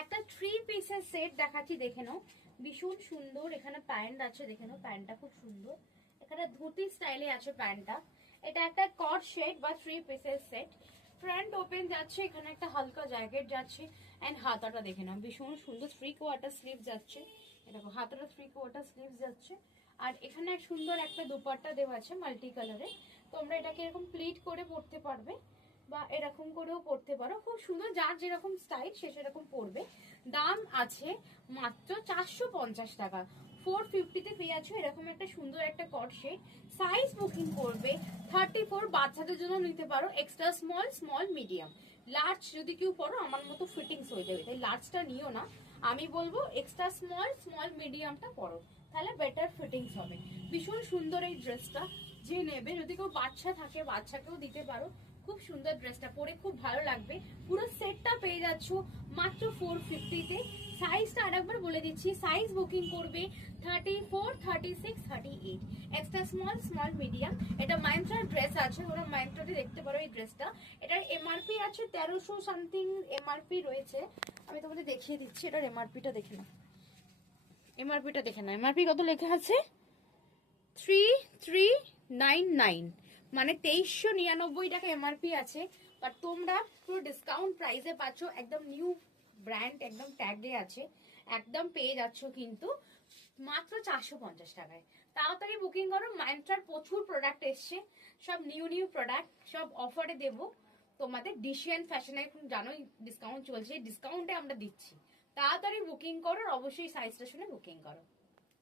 একটা 3 পিসের সেট দেখাচ্ছি, দেখে নাও। ভীষণ সুন্দর, এখানে প্যান্ট আছে, দেখে নাও প্যান্টটা খুব সুন্দর। এখানে ধুতি স্টাইলে আছে প্যান্টটা। এটা একটা কট সেট বা 3 পিসের সেট। ফ্রন্ট ওপেন যাচ্ছে, এখানে একটা হালকা জ্যাকেট যাচ্ছে। এন্ড হাতাটা দেখে নাও, ভীষণ সুন্দর 3/4 স্লিভ যাচ্ছে। এটা হাতাটা 3/4 স্লিভ যাচ্ছে। আর এখানে এক সুন্দর একটা দুপাট্টা দেওয়া আছে মাল্টি কালারে। তোমরা এটাকে এরকম প্লিট করে পরতে পারবে বা এরকম করেও পড়তে পারো, খুব সুন্দর। যার যেরকম স্টাইল সে সেরকম পড়বে। দাম আছে মাত্র 450 টাকা। 450-তে পেয়ে আছো এরকম একটা সুন্দর একটা কট সেট। সাইজ বুকিং করবে 34, বাচ্চাদের জন্য নিতে পারো, extra small, small, medium. Large যদি কেউ পড়ো আমার মতো ফিটিংস হয়ে যাবে, তাই লার্জটা নিও না। আমি বলবো এক্সট্রা স্মল, স্মল, মিডিয়ামটা পড়ো, তাহলে বেটার ফিটিংস হবে। ভীষণ সুন্দর এই ড্রেসটা, যে নেবে যদি কেউ বাচ্চা থাকে বাচ্চাকেও দিতে পারো। খুব সুন্দর, ড্রেসটা পরে খুব ভালো লাগবে। পুরো সেটটা পেয়ে যাচ্ছ মাত্র 450-তে। সাইজটা আরেকবার বলে দিচ্ছি, সাইজ বুকিং করবে 34, 36, 38, এক্সট্রা স্মল, স্মল, মিডিয়াম। এটা মাইন্ত্রার ড্রেস আছে, তোমরা মাইন্ত্রাতে দেখতে পারো এই ড্রেসটা। এটার এমআরপি আছে 1300 সামথিং এমআরপি রয়েছে। আমি তোমাদের দেখিয়ে দিচ্ছি, এটার এমআরপিটা দেখে নাও। এমআরপিটা দেখে নাও, এমআরপি কত লেখা আছে? 3399, মানে 2399 টাকা এমআরপি আছে। বাট তোমরা পুরো ডিসকাউন্ট প্রাইসে পাচ্ছ, একদম নিউ ব্র্যান্ড, একদম ট্যাগে আছে, একদম পেয়ে যাচ্ছ কিন্তু মাত্র 450 টাকায়। তাড়াতাড়ি বুকিং করো। মাইন্ত্রার প্রচুর প্রোডাক্ট এসছে, সব নিউ নিউ প্রোডাক্ট, সব অফারে দেবো তোমাদের। ডিসিয়ান ফ্যাশনে এখন জানোই ডিসকাউন্ট চলছে, ডিসকাউন্টে আমরা দিচ্ছি। তাড়াতাড়ি বুকিং করো, আর অবশ্যই সাইজটা শুনে বুকিং করো।